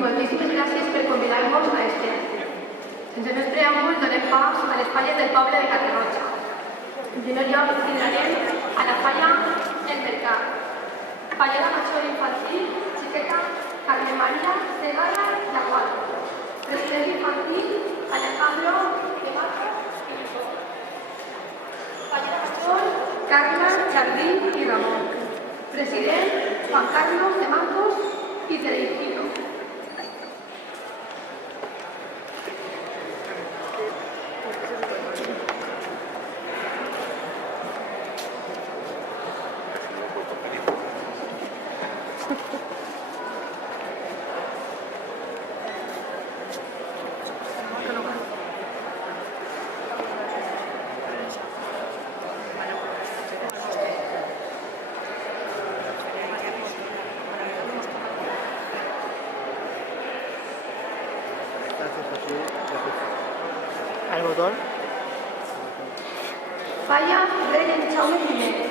moltíssimes gràcies per convidar-nos a este acte. Sense més preàmbuls, donem pas a les falles del poble de Catarroja. En primer lloc, tindrem a la falla El Mercat, fallera major infantil, xiqueta Carmen María Segarra Yagual, president infantil Alejandro de Matos i Lluçó, fallera major Carla Jardí i Ramon, president Juan Carlos de Matos i Tereicino. ¿Al botón? Falla Rey Jaume I.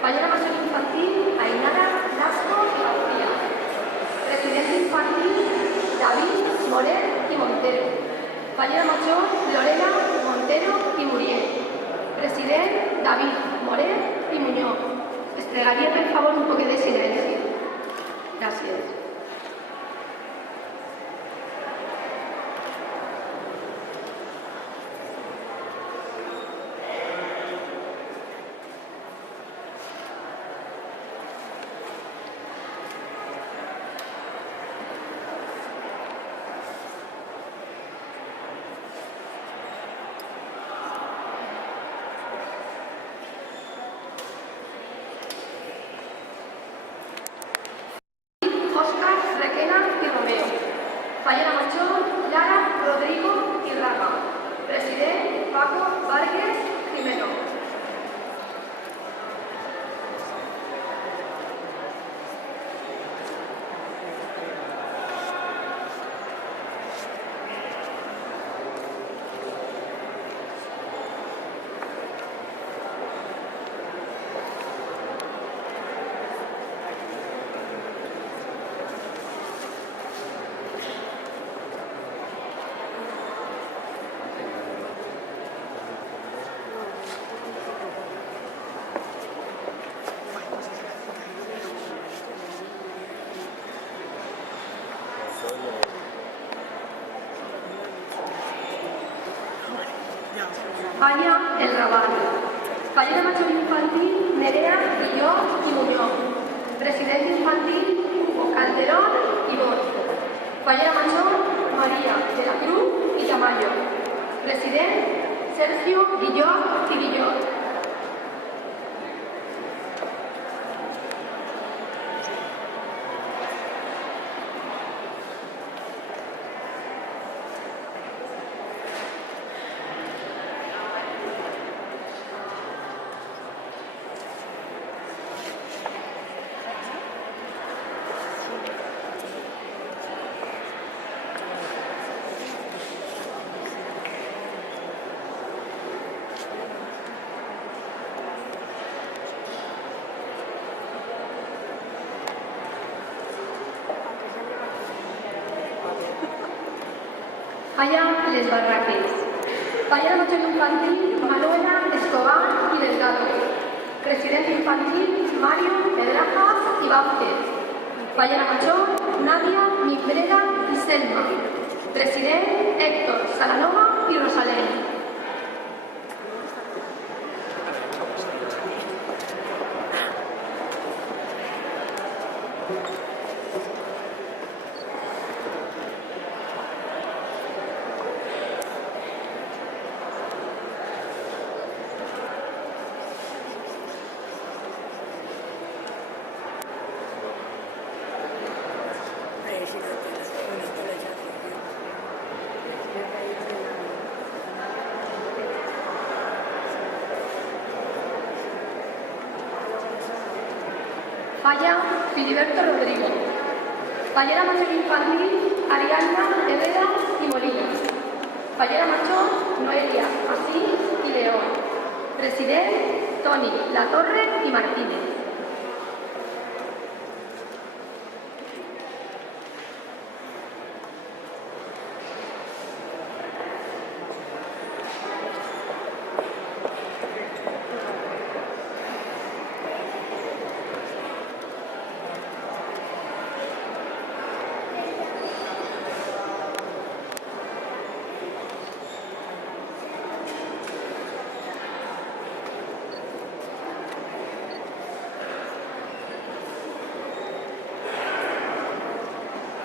Fallera major infantil Ainara Lasco y García. Presidente infantil David Moret y Montero. Fallera major Lorena Montero y Muriel. President David Moret y Muñoz. Les pregaria, per favor, un poc de silenci. Gràcies. Fallera major Lara Rodrigo i Raga. President Paco Vargas Jimeno. Falla El Raval. Fallera major infantil Nerea Guillot i Muñoz. President infantil Hugo Calderón i Bosch. Fallera major María de la Cruz i Tamayo. President Sergio Guillot i Guillot. Falla Les Barraques. Fallera major infantil Manuela Escobar y Delgado. Presidente infantil Mario Pedrajas y Vázquez. Fallera major Nadia Mibrera y Selma. President Héctor Salanova y Rosalén. Falla Filiberto Rodrigo. Fallera major infantil Ariadna Herrera y Molina. Fallera major Noelia Asís y León. President Toni Latorre y Martínez.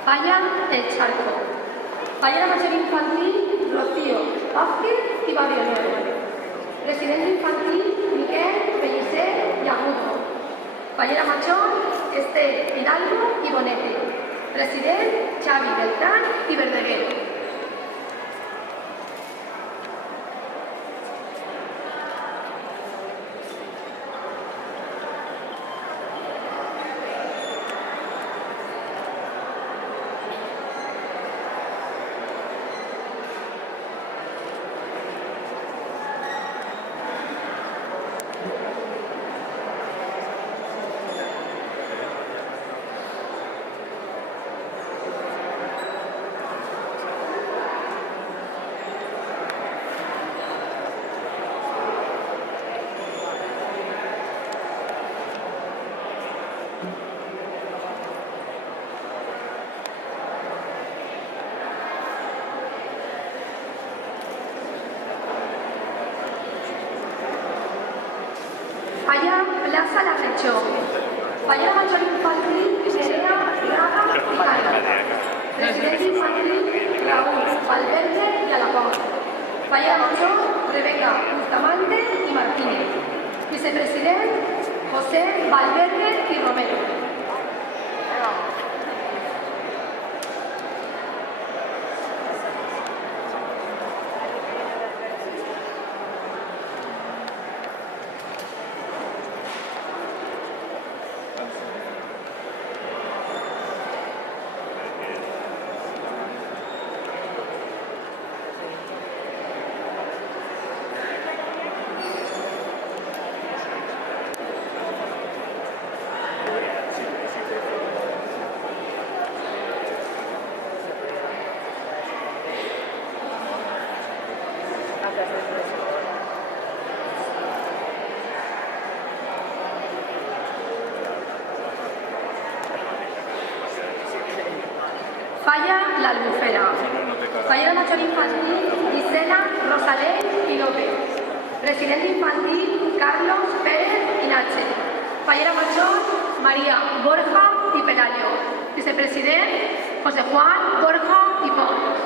Falla El Charco. Falla la Mayor Infantil Rocío Vázquez y Babionero. Presidente Infantil Miquel Pellicer y Agudo. Fallera Mayor Esther Hidalgo y Bonete. President Xavi Beltrán y Verdeguer. Falla Plaza La Rechó. Falla la Mayor Infantil Elena Raga y Carla. Presidente Infantil Raúl Valverde y Alapón. Falla Mayor Rebeca Bustamante y Martínez. Vicepresidente José Valverde y Romero. Falla La Albufera. Falla la Mayor Infantil Gisela Rosalén y López. Presidente Infantil Carlos Pérez Inache. Fallera Mayor María Borja y Pelayo. Vicepresidente José Juan Borja y Pons.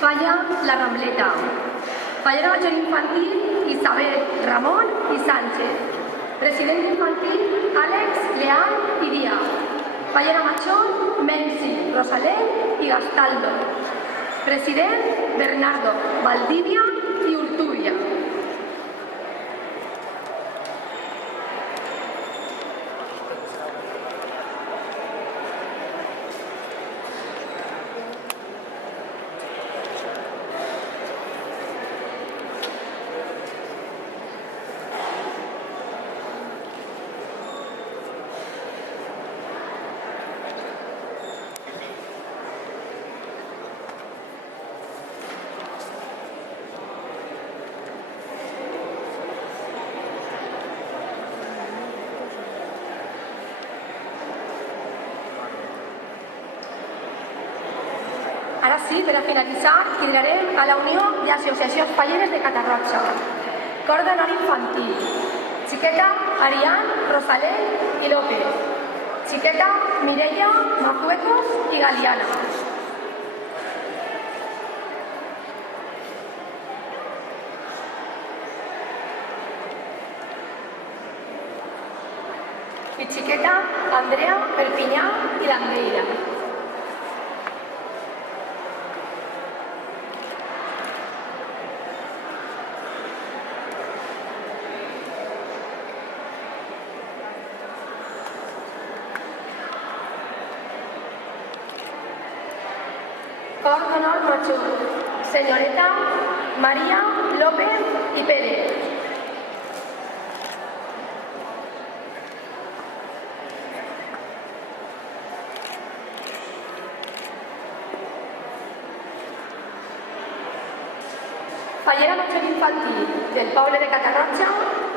Falla La Rambleta. Fallera Mayor Infantil Isabel Ramón y Sánchez. Presidente Infantil Alex Leal y Díaz. Fallera Mayor Mensi Rosalén y Gastaldo. Presidente Bernardo Valdivia y Urtubia. Ara sí, per a finalitzar, cridarem a la Unió d'Associacions Falleres de Catarroja. Cor d'Honor Infantil. Xiqueta Arián Rosalén i López. Xiqueta Mireia Mazuecos i Galiana. I xiqueta Andrea Perpinyà i Landeira. Cor d'honor major, senyoreta Maria López i Pérez. Fallera major infantil del poble de Catarroja,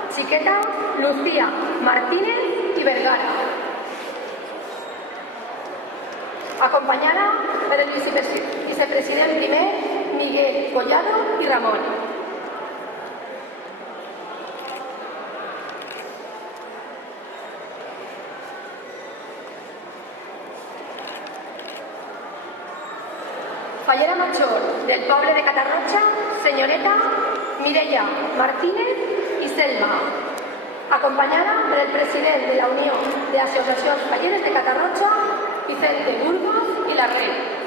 xiqueta Lucía Martínez i Vergara. Acompanyada per el vicepresident primer Miguel Collado i Ramon. Fallera major del poble de Catarroja, senyoreta Mireia Martínez i Selva, acompanyada per el president de la Unió d'Associacions Falleres de Catarroja, Vicente Burgos i Larrey.